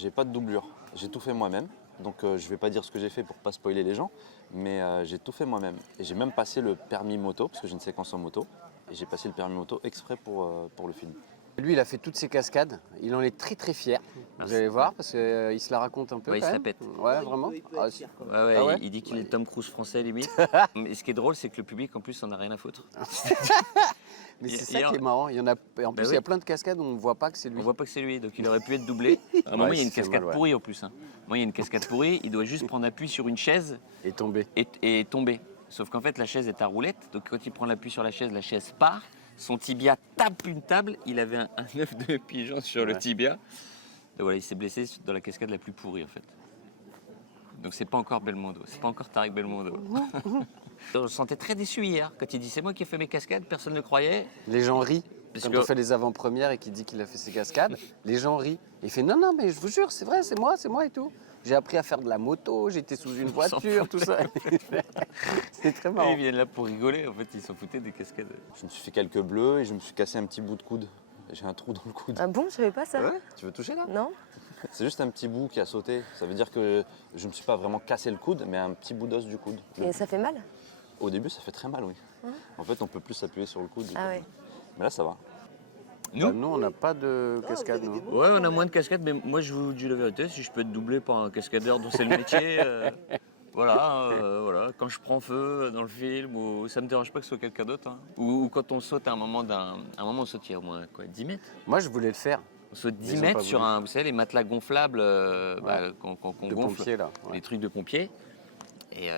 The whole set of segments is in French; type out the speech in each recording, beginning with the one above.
J'ai pas de doublure. J'ai tout fait moi-même. Donc je vais pas dire ce que j'ai fait pour pas spoiler les gens, mais j'ai tout fait moi-même. Et j'ai même passé le permis moto, parce que j'ai une séquence en moto. Et j'ai passé le permis moto exprès pour le film. Lui, il a fait toutes ses cascades. Il en est très très fier. Vous allez voir, parce qu'il se la raconte un peu Ouais, il quand se la même. pète. Ouais, vraiment. Ah, si. Ouais, Ah ouais il dit qu'il est le Tom Cruise français limite. Mais ce qui est drôle, c'est que le public en plus en a rien à foutre. Mais c'est Hier- ça qui est marrant. Il y en a, en plus, il y a oui. plein de cascades où on ne voit pas que c'est lui. On voit pas que c'est lui, donc il aurait pu être doublé. À un moment, Ouais, il y a une il se fait cascade mal, ouais. pourrie en plus. Hein. Moi, il y a une cascade pourrie, il doit juste prendre appui sur une chaise Et tombé. et tomber. Sauf qu'en fait, la chaise est à roulette, donc quand il prend l'appui sur la chaise part. Son tibia tape une table, il avait un œuf de pigeon sur le Ouais. tibia. Donc voilà, il s'est blessé dans la cascade la plus pourrie en fait. Donc c'est pas encore Belmondo, c'est pas encore Tarek Belmondo. On se sentait très déçu hier quand il dit c'est moi qui ai fait mes cascades, personne ne croyait. Les gens rient. Parce Quand que- on fait les avant-premières et qu'il dit qu'il a fait ses cascades, les gens rient. Il fait non, mais je vous jure, c'est vrai, c'est moi et tout. J'ai appris à faire de la moto, j'étais sous une voiture, tout ça. C'est très Et marrant. ils viennent là pour rigoler, en fait ils s'en foutaient des cascades. Je me suis fait quelques bleus et je me suis cassé un petit bout de coude. J'ai un trou dans le coude. Ah bon, je savais pas ça. Ouais, tu veux toucher là? Non. C'est juste un petit bout qui a sauté. Ça veut dire que je ne me suis pas vraiment cassé le coude, mais un petit bout d'os du coude. Et ça fait mal? Au début, ça fait très mal, oui. En fait, on peut plus s'appuyer sur le coude. du Ah coup. ouais. Mais là, ça va. Bah, nous, on n'a pas de cascade, nous. Ouais, on a moins de cascades, mais moi je vous dis la vérité, si je peux être doublé par un cascadeur dont c'est le métier, voilà. Quand je prends feu dans le film, ou, ça me dérange pas que ce soit quelqu'un d'autre. Hein. Ou quand on saute à un moment, on saute il y a au moins quoi, 10 mètres. Moi, je voulais le faire. On saute Ils 10 ont mètres pas sur voulu. vous savez, les matelas gonflables qu'on De gonfle, pompiers, là. Ouais. les trucs de pompiers. Et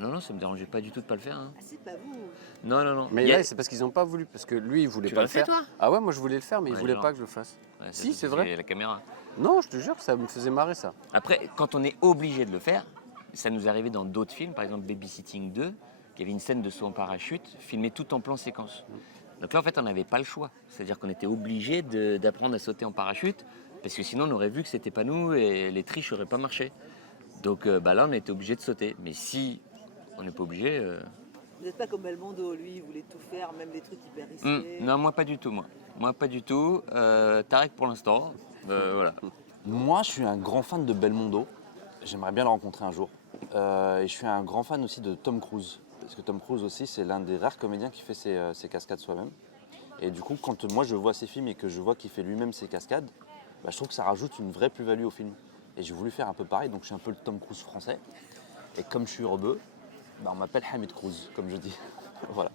non, ça me dérangeait pas du tout de pas le faire. Hein. Ah, c'est pas vous. Non. Mais Il y a- là, c'est parce qu'ils n'ont pas voulu. Parce que lui, il voulait Tu pas l'as le fait, faire. toi Ah ouais, moi, je voulais le faire, mais il Ouais, voulait genre. pas que je le fasse. Ouais, Si, ça, c'est vrai. La caméra. Non, je te jure, ça me faisait marrer, ça. Après, quand on est obligé de le faire, ça nous est arrivé dans d'autres films, par exemple Babysitting 2, qui avait une scène de saut en parachute, filmée tout en plan séquence. Donc là, en fait, on n'avait pas le choix. C'est-à-dire qu'on était obligé d'apprendre à sauter en parachute, parce que sinon, on aurait vu que c'était pas nous et les triches n'auraient pas marché. Donc là, on a été obligé de sauter. Mais si on n'est pas obligé... Vous n'êtes pas comme Belmondo, lui, il voulait tout faire, même des trucs hyper risqués. Non, moi pas du tout, moi. Moi pas du tout. Tarek pour l'instant. Voilà. Moi, je suis un grand fan de Belmondo. J'aimerais bien le rencontrer un jour. Et je suis un grand fan aussi de Tom Cruise. Parce que Tom Cruise aussi, c'est l'un des rares comédiens qui fait ses cascades soi-même. Et du coup, quand moi je vois ses films et que je vois qu'il fait lui-même ses cascades, bah, je trouve que ça rajoute une vraie plus-value au film. Et j'ai voulu faire un peu pareil, donc je suis un peu le Tom Cruise français. Et comme je suis rebeu, bah, on m'appelle Hamid Cruise, comme je dis. Voilà.